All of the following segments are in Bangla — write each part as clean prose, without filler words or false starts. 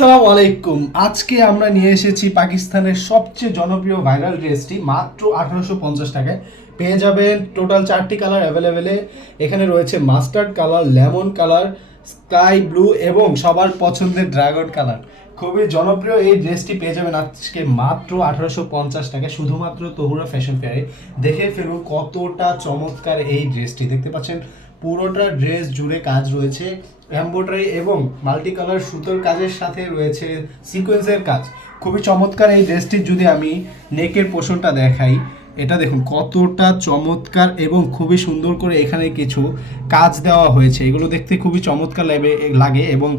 আসসালামু আলাইকুম। আজকে আমরা নিয়ে এসেছি পাকিস্তানের সবচেয়ে জনপ্রিয় ভাইরাল ড্রেসটি মাত্র 1850 টাকায়। পেয়ে যাবেন টোটাল 4টি কালার অ্যাভেলেবেলে। এখানে রয়েছে mustard colour, lemon colour, sky blue এবং সবার পছন্দের ড্রাগন কালার। খুবই জনপ্রিয় এই ড্রেসটি পেয়ে যাবেন আজকে মাত্র 1850 টাকায়, শুধুমাত্র তহুরা ফ্যাশন ফেয়ারে। দেখে ফেলুন কতটা চমৎকার এই ড্রেসটি। দেখতে পাচ্ছেন পুরোটা ড্রেস জুড়ে কাজ রয়েছে, এমব্রয়ডারি এবং মাল্টি কালার সুতোর কাজের সাথে রয়েছে সিকোয়েন্সের কাজ। খুবই চমৎকার এই ড্রেসটির যদি আমি নেকের পোর্শনটা দেখাই, এটা দেখুন কতটা চমৎকার এবং খুবই সুন্দর করে এখানে কিছু কাজ দেওয়া হয়েছে। এগুলো দেখতে খুবই চমৎকার লাগে এবং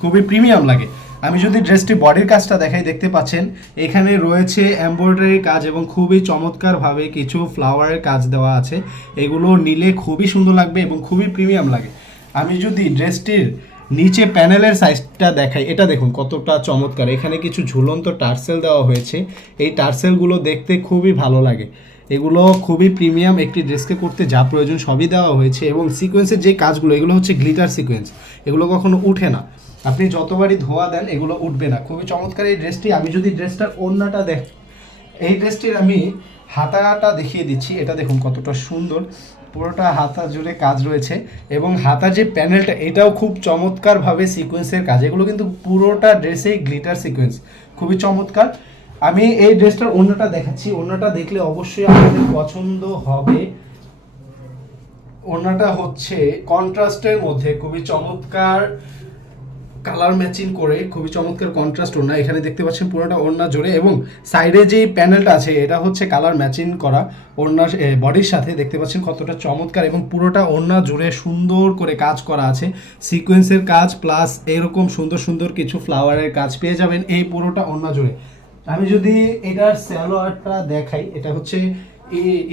খুবই প্রিমিয়াম লাগে। আমি যদি ড্রেসটি বডির কাজটা দেখাই, দেখতে পাচ্ছেন এখানে রয়েছে এমব্রয়ডারি কাজ এবং খুবই চমৎকারভাবে কিছু ফ্লাওয়ারের কাজ দেওয়া আছে। এগুলো নিলে খুবই সুন্দর লাগবে এবং খুবই প্রিমিয়াম লাগে। আমি যদি ড্রেসটির নিচে প্যানেলের সাইজটা দেখাই, এটা দেখুন কতটা চমৎকার। এখানে কিছু ঝুলন্ত টার্সেল দেওয়া হয়েছে। এই টার্সেলগুলো দেখতে খুবই ভালো লাগে। এগুলো খুবই প্রিমিয়াম, একটি ড্রেসকে করতে যা প্রয়োজন সবই দেওয়া হয়েছে। এবং সিকোয়েন্সের যে কাজগুলো, এগুলো হচ্ছে গ্লিটার সিকোয়েন্স, এগুলো কখনো উঠে না। আপনি যতবারই ধোয়া দেন এগুলো উঠবে না। খুবই চমৎকার এই ড্রেসটি। আমি যদি ড্রেসটার ওড়নাটা এই ড্রেসটির আমি হাতাটা দেখিয়ে দিচ্ছি। এটা দেখুন কতটা সুন্দর, পুরোটা হাতা জুড়ে কাজ রয়েছে এবং হাতার যে প্যানেলটা এটাও খুব চমৎকারভাবে সিকোয়েন্সের কাজ। এগুলো কিন্তু পুরোটা ড্রেসেই গ্লিটার সিকোয়েন্স, খুবই চমৎকার। আমি এই ড্রেসটার ওড়নাটা দেখাচ্ছি। ওড়নাটা দেখলে অবশ্যই আপনাদের পছন্দ হবে। ওড়নাটা হচ্ছে কন্ট্রাস্টের মধ্যে খুবই চমৎকার কালার ম্যাচিং করে, খুবই চমৎকার কন্ট্রাস্ট ওড়না। এখানে দেখতে পাচ্ছেন পুরোটা ওড়না জুড়ে এবং সাইডে যে প্যানেলটা আছে এটা হচ্ছে কালার ম্যাচিং করা ওড়নার বডির সাথে। দেখতে পাচ্ছেন কতটা চমৎকার এবং পুরোটা ওড়না জুড়ে সুন্দর করে কাজ করা আছে, সিকোয়েন্সের কাজ প্লাস এরকম সুন্দর সুন্দর কিছু ফ্লাওয়ারের কাজ পেয়ে যাবেন এই পুরোটা ওড়না জুড়ে। আমি যদি এটার সালোয়ারটা দেখাই, এটা হচ্ছে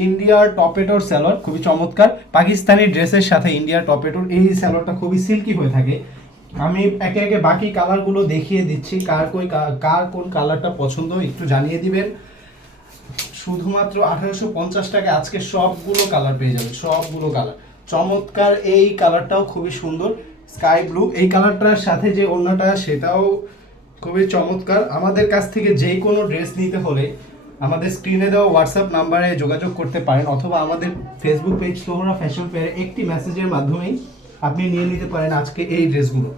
ইন্ডিয়ার টপেটোর সালোয়ার, খুবই চমৎকার। পাকিস্তানি ড্রেসের সাথে ইন্ডিয়ার টপেটোর এই সালোয়ারটা খুবই সিল্কি হয়ে থাকে। আমি একে একে বাকি কালারগুলো দেখিয়ে দিচ্ছি। কার কোন কালারটা পছন্দ একটু জানিয়ে দিবেন। শুধুমাত্র 1850 টাকায় আজকে সবগুলো কালার পেয়ে যাবেন, সবগুলো কালার চমৎকার। এই কালারটাও খুবই সুন্দর, স্কাই ব্লু। এই কালারটার সাথে যে ওড়নাটা সেটাও খুবই চমৎকার। আমাদের কাছ থেকে যে কোনো ড্রেস নিতে হলে আমাদের স্ক্রিনে দেওয়া হোয়াটসঅ্যাপ নাম্বারে যোগাযোগ করতে পারেন, অথবা আমাদের ফেসবুক পেজ তহুরা ফ্যাশন ফেয়ারে একটি মেসেজের মাধ্যমেই আপনি নিয়ে নিতে পারেন আজকে এই ড্রেসগুলো।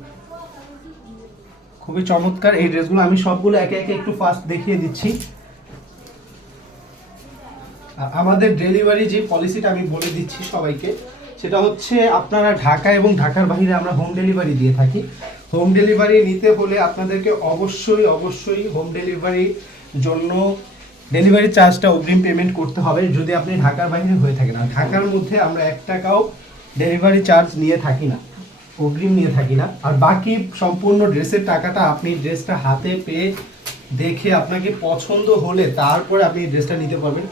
খুবই চমৎকার এই ড্রেসগুলো। আমি সবগুলো একে একে একটু ফাস্ট দেখিয়ে দিচ্ছি। আমাদের ডেলিভারি যে পলিসিটা আমি বলে দিচ্ছি সবাইকে, সেটা হচ্ছে আপনারা ঢাকা এবং ঢাকার বাইরে আমরা হোম ডেলিভারি দিয়ে থাকি। হোম ডেলিভারি নিতে হলে আপনাদেরকে অবশ্যই অবশ্যই হোম ডেলিভারির জন্য ডেলিভারি চার্জটা অগ্রিম পেমেন্ট করতে হবে যদি আপনি ঢাকার বাইরে হয়ে থাকেন। আর ঢাকার মধ্যে আমরা 1 টাকাও ডেলিভারি চার্জ নিয়ে থাকি না, অগ্রিম নিয়ে থাকি না। আর বাকি সম্পূর্ণ ড্রেসের টাকাটা আপনি ড্রেসটা হাতে পেয়ে দেখে আপনাকে পছন্দ হলে তারপরে আপনি ড্রেসটা নিতে পারবেন,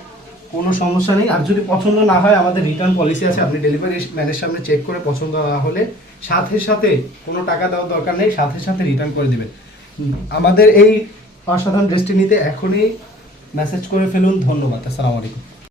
কোনো সমস্যা নেই। আর যদি পছন্দ না হয় আমাদের রিটার্ন পলিসি আছে। আপনি ডেলিভারি ম্যানের সামনে চেক করে পছন্দ না হলে সাথে সাথে কোনো টাকা দেওয়ার দরকার নেই, সাথে সাথে রিটার্ন করে দেবেন। আমাদের এই অসাধারণ ড্রেসটি নিতে এখনই মেসেজ করে ফেলুন। ধন্যবাদ। আসসালামু আলাইকুম।